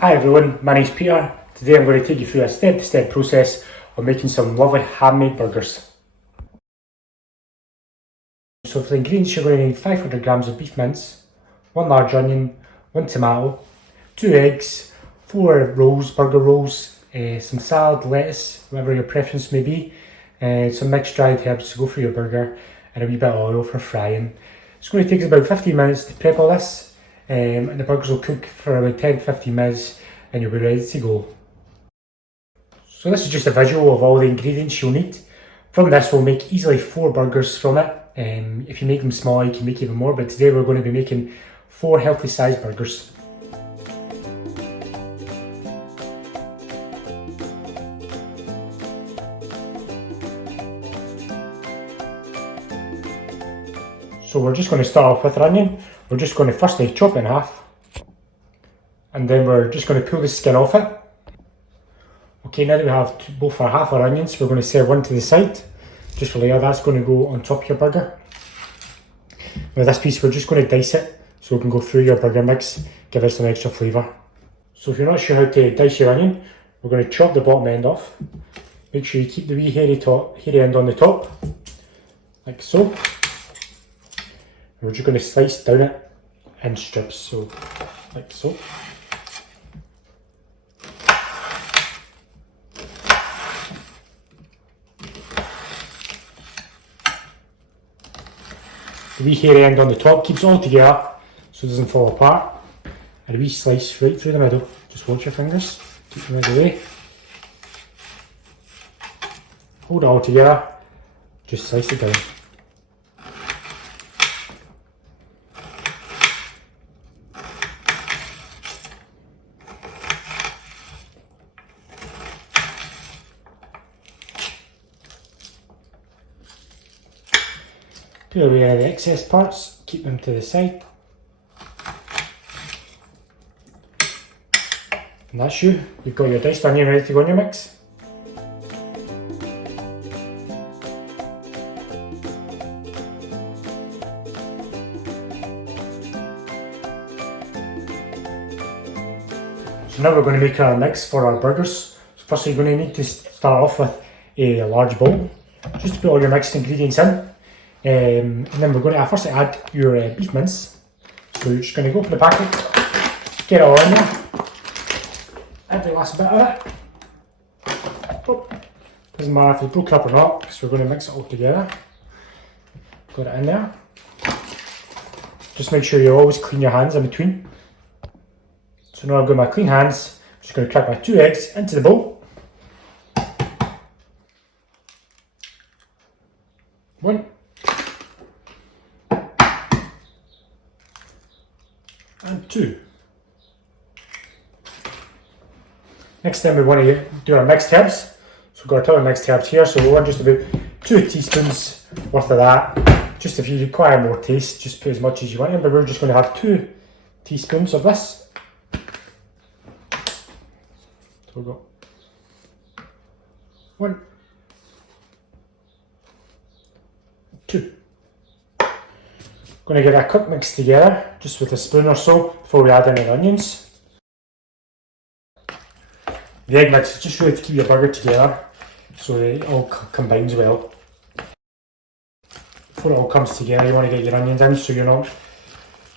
Hi everyone, my name's Peter. Today I'm going to take you through a step-to-step process of making some lovely handmade burgers. So for the ingredients you're going to need 500 grams of beef mince, 1 large onion, 1 tomato, 2 eggs, 4 rolls, burger rolls, some salad, lettuce, whatever your preference may be, some mixed dried herbs to go for your burger, and a wee bit of oil for frying. It's going to take us about 15 minutes to prep all this. And the burgers will cook for about 10-15 minutes and you'll be ready to go. So this is just a visual of all the ingredients you'll need. From this we'll make easily 4 burgers from it. If you make them small you can make even more, but today we're going to be making 4 healthy sized burgers. So we're just going to start off with our onion. We're just going to firstly chop it in half, and then we're just going to pull the skin off it. Okay, now that we have both our half our onions, we're going to set one to the side, just for later. That's going to go on top of your burger. With this piece, we're just going to dice it, so we can go through your burger mix, give it some extra flavour. So if you're not sure how to dice your onion, we're going to chop the bottom end off. Make sure you keep the wee hairy end on the top, like so. And we're just going to slice down it in strips, so like so. The wee hairy end on the top keeps it all together so it doesn't fall apart. And a wee slice right through the middle. Just watch your fingers, keep them out of the way. Hold it all together, just slice it down. Peel away the excess parts, keep them to the side. And that's you. You've got your diced onion ready to go in your mix. So now we're going to make our mix for our burgers. So first you're going to need to start off with a large bowl, just to put all your mixed ingredients in. And then we're going to first add your beef mince. So you're just going to go for the packet, get it all in there, every last bit of it. Oh, doesn't matter if it's broken up or not, because we're going to mix it all together. Got it in there. Just make sure you always clean your hands in between. So now I've got my clean hands, I'm just going to crack my 2 eggs into the bowl. 1. And 2. Next then we want to do our mixed herbs. So we've got a ton of mixed herbs here, so we want just about 2 teaspoons worth of that. Just if you require more taste, just put as much as you want in, but we're just going to have 2 teaspoons of this. So we've got 1, 2. Going to get a quick mix together, just with a spoon or so, before we add in our onions. The egg mix is just really to keep your burger together, so it all combines well. Before it all comes together, you want to get your onions in, so you're not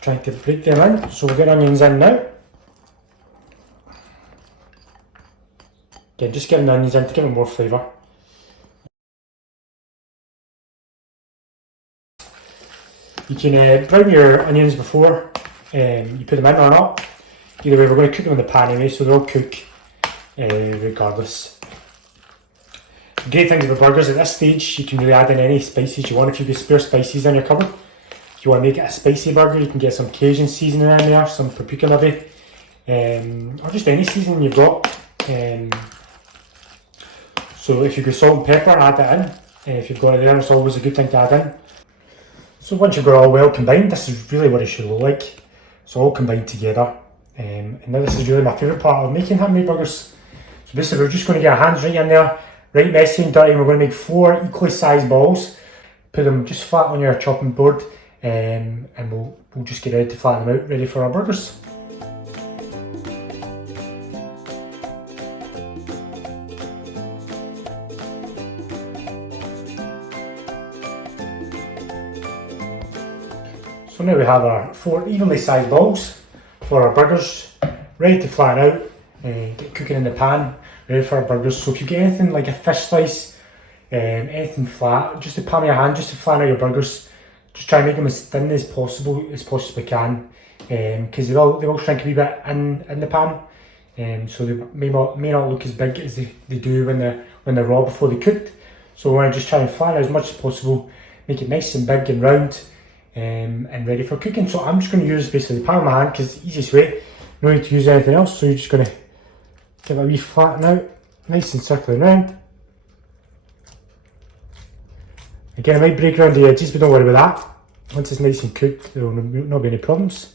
trying to break them in. So we'll get onions in now. Again, just getting the onions in to give it more flavour. You can brown your onions before you put them in or not. Either way, we're going to cook them in the pan anyway, so they'll cook regardless. The great thing about burgers, at this stage, you can really add in any spices you want. If you've got spare spices in your cupboard, if you want to make it a spicy burger, you can get some Cajun seasoning in there, some paprika maybe, or just any seasoning you've got. So if you've got salt and pepper, add that in. If you've got it there, it's always a good thing to add in. So once you've got it all well combined, this is really what it should look like. It's all combined together. And now this is really my favourite part of making handmade burgers. So basically we're just going to get our hands right in there, right messy and dirty, and we're going to make 4 equally sized balls. Put them just flat on your chopping board, and we'll just get ready to flatten them out, ready for our burgers. So now we have our 4 evenly sized balls for our burgers, ready to flatten out and get cooking in the pan, ready for our burgers. So if you get anything like a fish slice, anything flat, just the palm of your hand, just to flatten out your burgers, just try and make them as thin as possibly can, because they will shrink a wee bit in the pan, so they may not look as big as they do when they're raw before they cooked. So we want to just try and flatten as much as possible, make it nice and big and round, and ready for cooking. So I'm just going to use basically the palm of my hand because it's the easiest way. No need to use anything else. So you're just going to give it a wee flatten out, nice and circling round. Again, I might break around the edges, but don't worry about that. Once it's nice and cooked, there will not be any problems.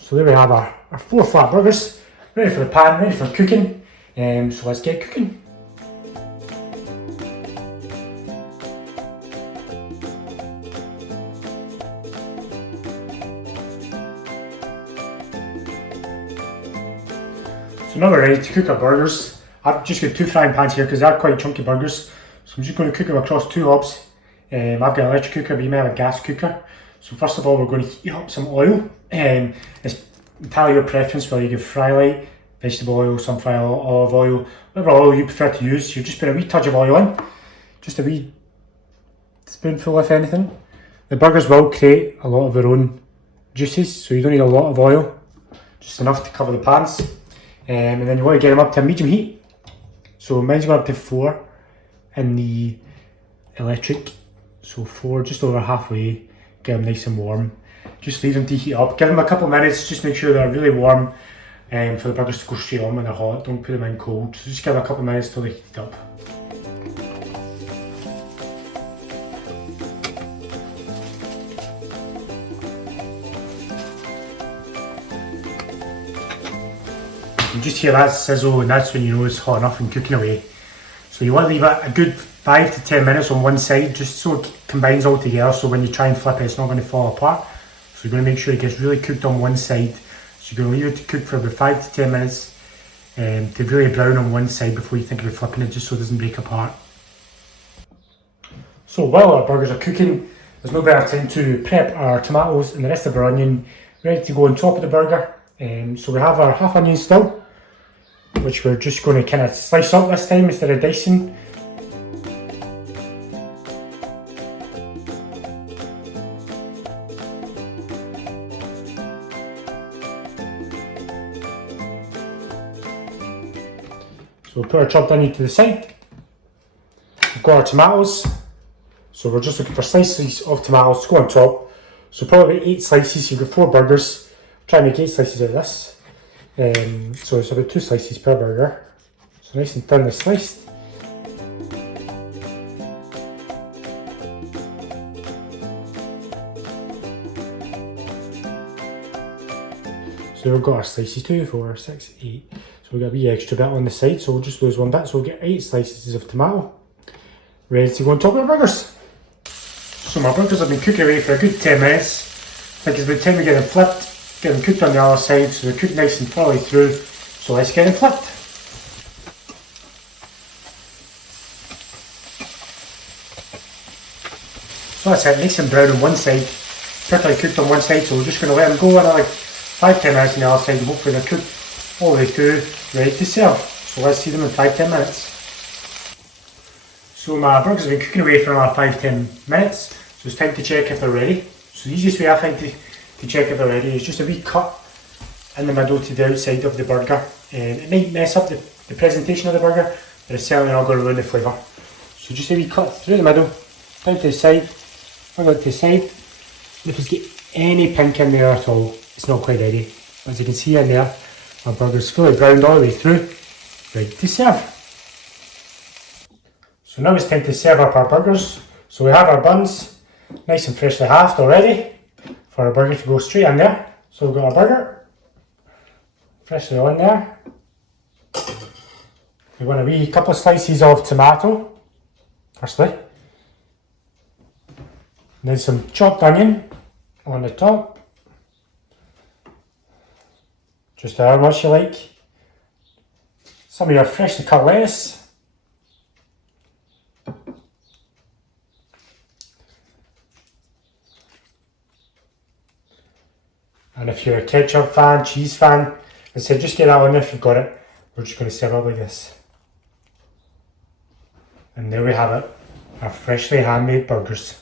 So there we have our 4 flat burgers, ready for the pan, ready for cooking. So let's get cooking. So now we're ready to cook our burgers. I've just got 2 frying pans here because they're quite chunky burgers. So I'm just going to cook them across 2 hobs. I've got an electric cooker, but you may have a gas cooker. So first of all, we're going to heat up some oil. It's entirely your preference whether you give fry light, vegetable oil, sunflower oil, olive oil, whatever oil you prefer to use. You just put a wee touch of oil in, just a wee spoonful if anything. The burgers will create a lot of their own juices, so you don't need a lot of oil, just enough to cover the pans. And then you want to get them up to a medium heat. So mine's going up to 4 in the electric. So 4, just over halfway, get them nice and warm. Just leave them to heat up. Give them a couple of minutes, just make sure they're really warm for the burgers to go straight on when they're hot. Don't put them in cold. So just give them a couple of minutes till they heat up. You just hear that sizzle, and that's when you know it's hot enough and cooking away. So you want to leave it a good 5 to 10 minutes on one side, just so it combines all together, so when you try and flip it, it's not going to fall apart. So you're going to make sure it gets really cooked on one side. So you're going to leave it to cook for about 5 to 10 minutes to really brown on one side before you think about flipping it, just so it doesn't break apart. So while our burgers are cooking, there's no better time to prep our tomatoes and the rest of our onion ready to go on top of the burger. So we have our half onion still, which we're just going to kind of slice up this time instead of dicing. So we'll put our chopped onion to the side. We've got our tomatoes. So we're just looking for slices of tomatoes to go on top. So probably 8 slices, you've got 4 burgers. Try and make 8 slices out of this. So it's about 2 slices per burger. So nice and thinly sliced. So we've got our slices 2, 4, 6, 8. So we've got a wee extra bit on the side, so we'll just lose 1 bit. So we'll get 8 slices of tomato ready to go on top of our burgers. So my burgers have been cooking away for a good 10 minutes. I think it's about time we get them flipped. Get them cooked on the other side, so they're cooked nice and thoroughly through. So let's get them flipped. So that's it, nice and brown on one side, perfectly cooked on one side, so we're just going to let them go another 5-10 minutes on the other side, and hopefully they're cooked all the way through, ready to serve. So let's see them in 5-10 minutes. So my burgers have been cooking away for another 5-10 minutes, so it's time to check if they're ready. So the easiest way I think to check if they're ready is just a wee cut in the middle to the outside of the burger. It might mess up the presentation of the burger, but it's certainly not going to ruin the flavour. So just a wee cut through the middle, down to the side, bring it to the side. And if it's got any pink in there at all, it's not quite ready. As you can see in there, our burger's fully browned all the way through, ready to serve. So now it's time to serve up our burgers. So we have our buns, nice and freshly halved already, for our burger to go straight in there. So we've got our burger, freshly on there. We want a wee couple of slices of tomato, firstly. And then some chopped onion on the top. Just however much you like. Some of your freshly cut lettuce. if you're a ketchup fan, cheese fan, I said just get that on there if you've got it. We're just going to serve it like this. And there we have it, our freshly handmade burgers.